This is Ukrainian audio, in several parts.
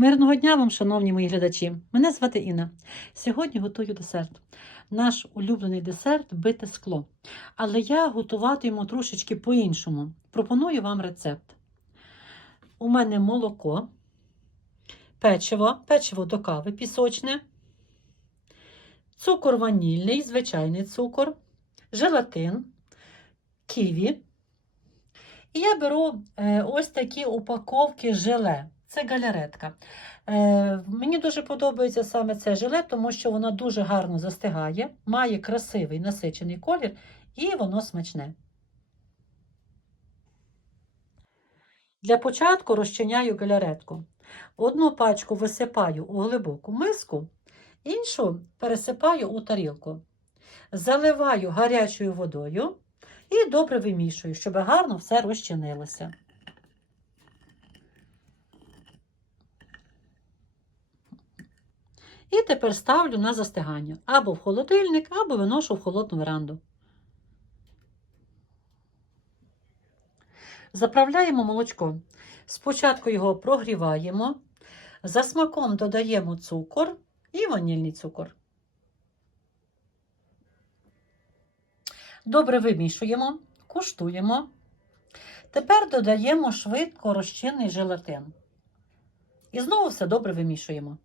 Мирного дня вам, шановні мої глядачі! Мене звати Інна. Сьогодні готую десерт. Наш улюблений десерт бите скло. Але я готуватиму трошечки по-іншому. Пропоную вам рецепт. У мене молоко, печиво, печиво до кави пісочне, цукор ванільний, звичайний цукор, желатин, ківі. І я беру е, ось такі упаковки желе. Це галяретка. Е, мені дуже подобається саме це желе, тому що воно дуже гарно застигає, має красивий насичений колір і воно смачне. Для початку розчиняю галяретку. Одну пачку висипаю у глибоку миску, іншу пересипаю у тарілку. Заливаю гарячою водою і добре вимішую, щоб гарно все розчинилося. І тепер ставлю на застигання або в холодильник, або виношу в холодну веранду. Заправляємо молочко. Спочатку його прогріваємо, за смаком додаємо цукор і ванільний цукор. Добре вимішуємо, куштуємо. Тепер додаємо швидко розчинний желатин. І знову все добре вимішуємо.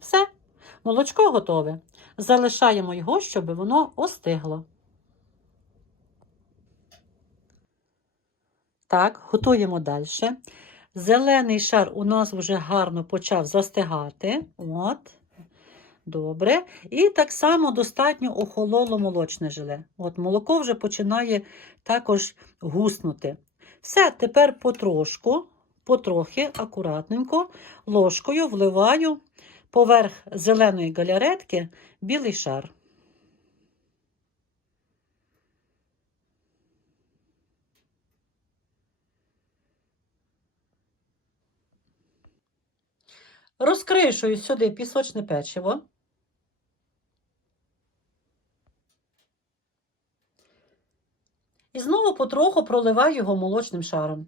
Все, молочко готове. Залишаємо його, щоб воно остигло. Так, готуємо далі. Зелений шар у нас вже гарно почав застигати. От. Добре. І так само достатньо охололо молочне желе. От молоко вже починає також гуснути. Все, тепер потрошку, потрохи, акуратненько, ложкою вливаю поверх зеленої галяретки білий шар. Розкришую сюди пісочне печиво. І знову потроху проливаю його молочним шаром.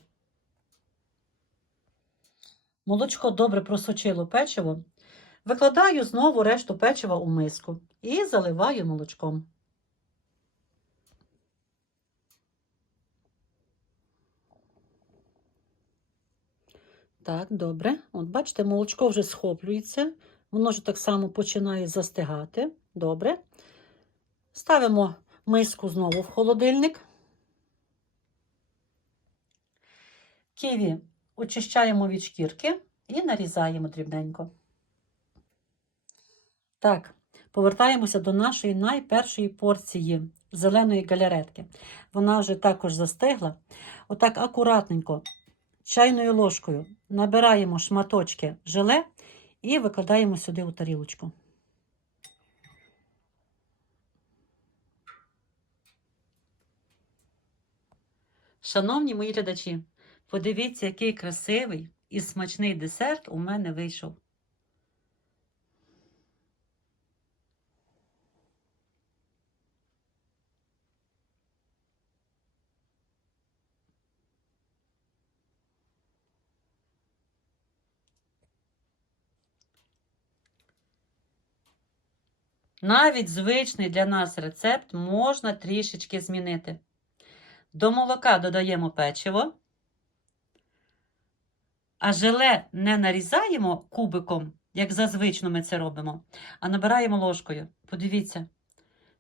Молочко добре просочило печиво. Викладаю знову решту печива у миску і заливаю молочком. Так, добре. От бачите, молочко вже схоплюється. Воно ж так само починає застигати. Добре. Ставимо миску знову в холодильник. Ківі очищаємо від шкірки і нарізаємо дрібненько. Так, повертаємося до нашої найпершої порції зеленої галяретки. Вона вже також застигла. Отак акуратненько, чайною ложкою набираємо шматочки желе і викладаємо сюди у тарілочку. Шановні мої глядачі, подивіться, який красивий і смачний десерт у мене вийшов. Навіть звичний для нас рецепт можна трішечки змінити. До молока додаємо печиво, а желе не нарізаємо кубиком, як зазвично ми це робимо, а набираємо ложкою. Подивіться,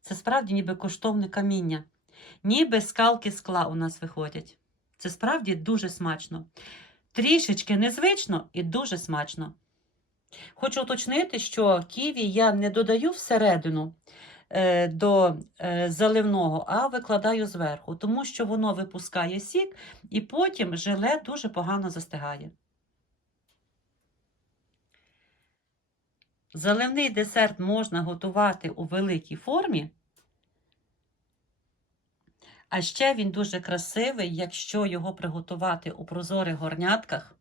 це справді ніби коштовне каміння, ніби скалки скла у нас виходять. Це справді дуже смачно. Трішечки незвично і дуже смачно. Хочу уточнити, що ківі я не додаю всередину е, до е, заливного, а викладаю зверху, тому що воно випускає сік, і потім желе дуже погано застигає. Заливний десерт можна готувати у великій формі, а ще він дуже красивий, якщо його приготувати у прозорих горнятках,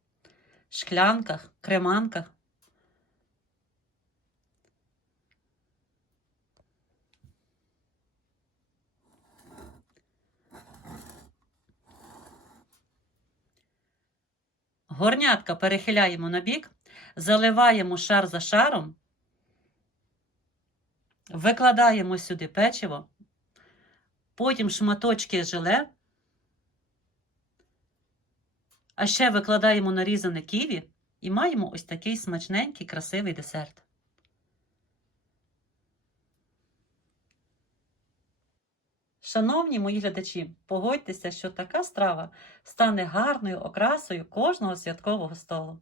шклянках, креманках. Горнятка перехиляємо на бік, заливаємо шар за шаром, викладаємо сюди печиво, потім шматочки желе, а ще викладаємо нарізане ківі і маємо ось такий смачненький, красивий десерт. Шановні мої глядачі, погодьтеся, що така страва стане гарною окрасою кожного святкового столу.